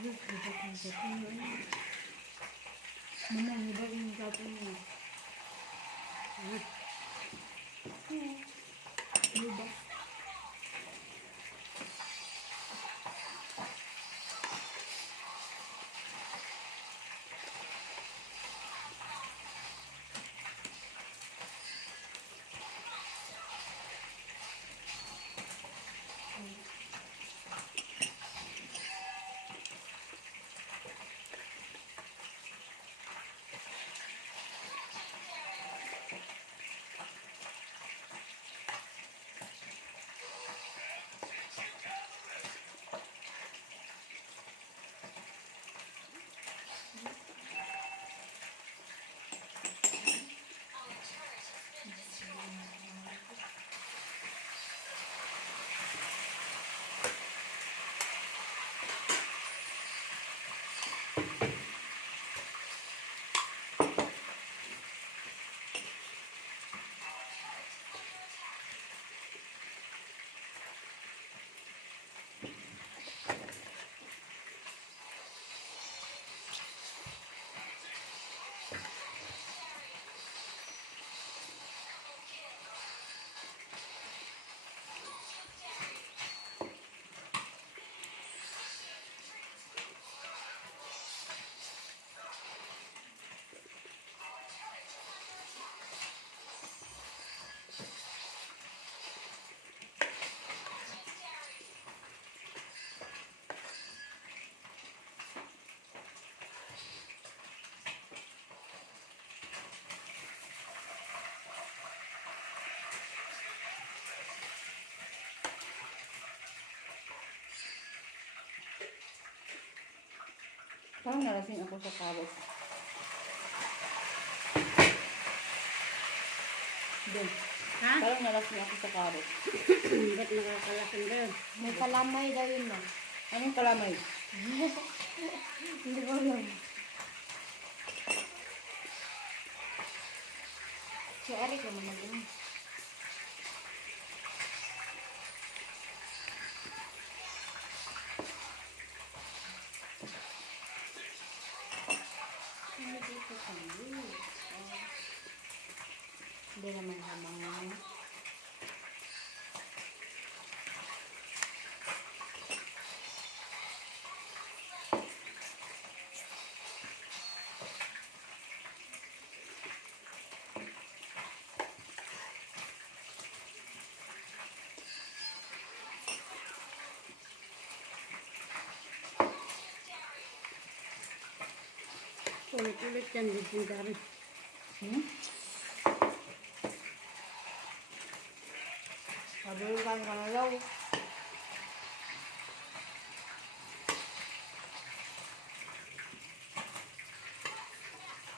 Mana hebat ini satunya. Hebat. Parang nalasing ako sa carrot. Doon. Ha? Parang nalasing ako sa carrot. Ba't nakakalasing doon? May kalamay daw yun na. Anong kalamay? Hindi ko alam. Si Eric naman nag-inom. Hindi naman habang naman. Ulit-ulit yan, legendary. Sabihan ka na daw.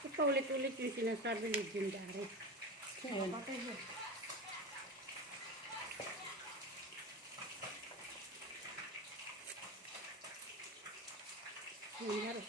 Ito ulit-ulit yung sinasabi legendary. Ayun. Patay yun. Legendary.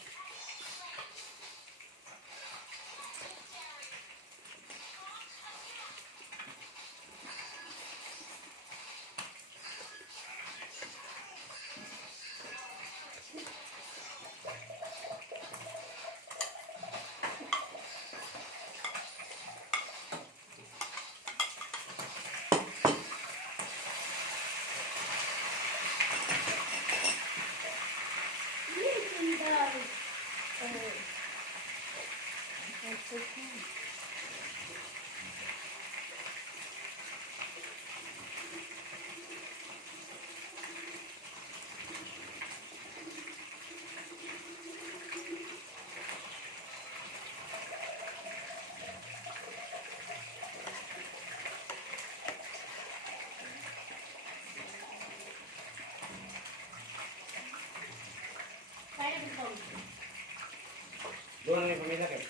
Doon na yung pamilya kayo.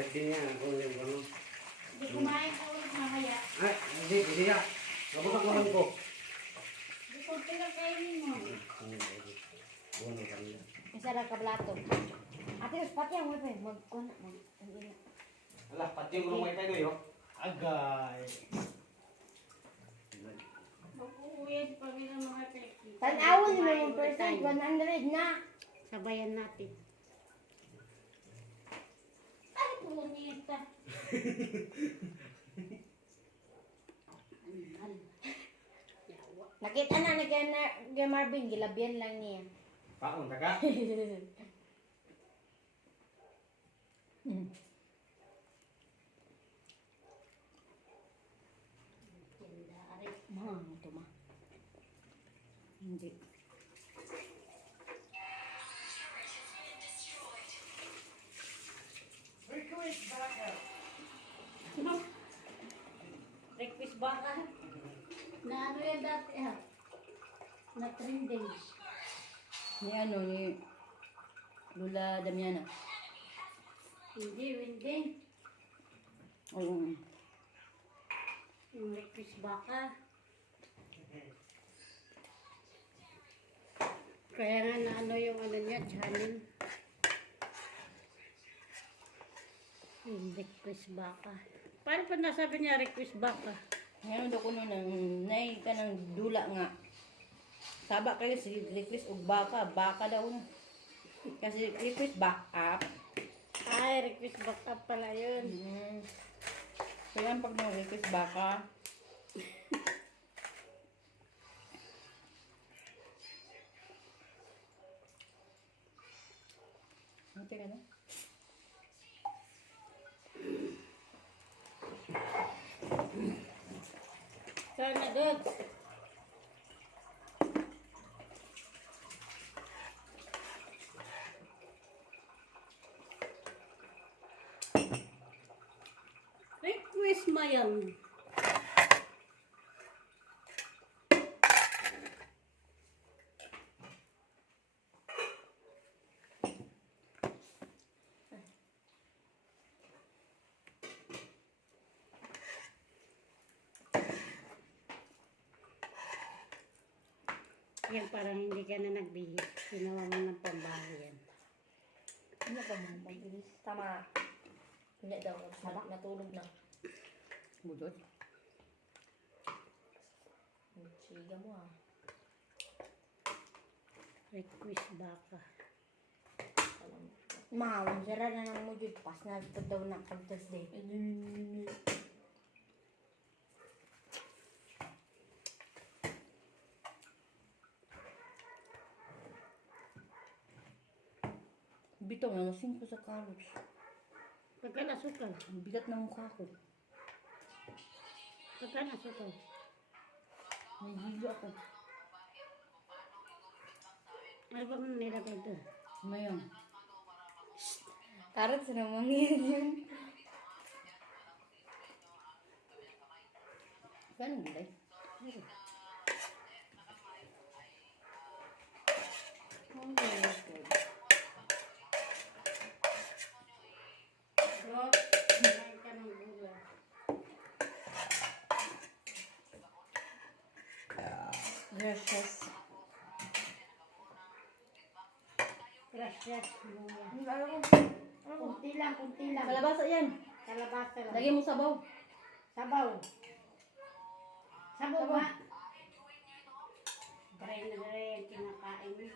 Ba't din niya? Kung yung gano'n. Hindi kumain ka ulit mamaya. Ay, hindi ya. Nabutak naman ko. Hindi ko pinakainin mo. Doon na yung pamilya. Isa lang kablato. Ate, pati ang wifi. Mag-kuna. Alah, pati yung mga wifi doon yun. Agay. Mag-uwi sa pamilya mga pekli. Tanawin mo yung percent. 100 na. Sabayan natin. Ay, pumunita. Yawa. Nakita na ni Marvin, gilabyan lang niya. Paon ta ka? Legendary. Ito ma. Hindi. Request baka. Request baka. Na ano yan dati ha? Na trending. Ni ano, ni Lula Damiana. Hindi, winding. Oo. Yung request baka. Kaya nga na ano yung ano niya, channel. Yung request baka. Paano pa nasabi niya request baka? Ngayon daw ko nun, nay ka ng dula nga. Saba kayo si request og baka. Baka daw na. Kasi request back up. Ay, request baka pala yun. Kaya pag nang-request baka, okay ka na? Sana doon. Request mo yan. Yan parang hindi ka na nagbihis. Ginawa mo ng pambaho yan. Ano ba mo? Mabilis. Tama. Hindi daw. Natulog na. Budot. Siga mo ah. Request baka. Mahawang sira na ng mujud. Pas na ito daw na pag-Thursday. Bitaw na, nasing ko sa carrots. Pagka nasukal. Ang bigat ng mukha ko. Pagka nasukal. May hilo ako. Ano bang nilagay doon? Mayang. Carrots naman yun. Paano gulay? Rot. Kumain ka ng gula. Gracias. Gracias. Luya. Ano? Kunti lang, kunti lang. Kalabasa yan. Kalabasa lang. Lagyan mo sabaw. Sabaw. Sabaw ba? Dry na dry ang kinakain.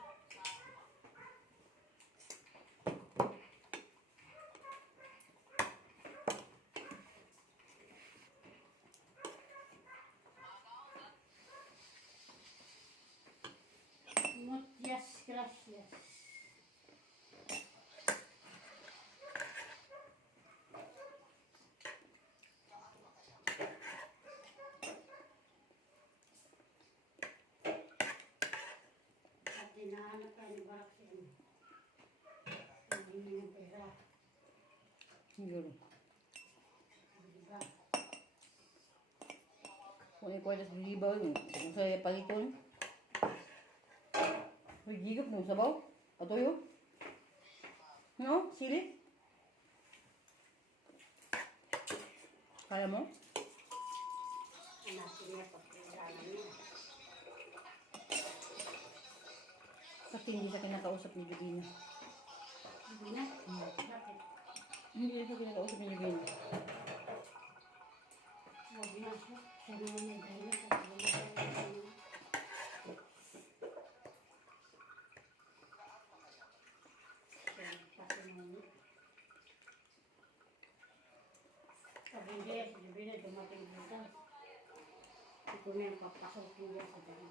Muchas gracias. At hinahanap tayo ni Baksin. Hindi ng pera. Siguro. Diba? Kung ikaw na sa libaw yun. Kung sa paliton. May gigap ng sabaw. Atoyo. No? Sili? Kaya mo? Hanapin niya pagkailangan niya. Kasi hindi siya kinakausap ni Jubina. Hindi na? Bakit? Hindi siya kinakausap ni Jubina. Huwag na siya. Sana mo may dahil sa pagkailangan. ko na yung papasokin niya sa dami.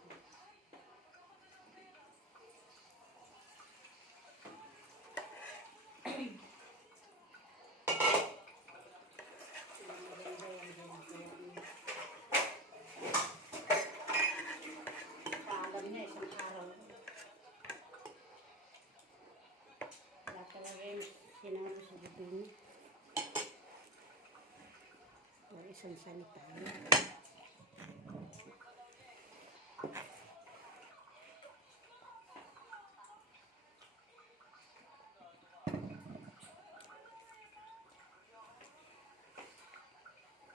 Paalam na isang araw. Wala talaga yung sinabi sa bibig niya. O isang salita niya.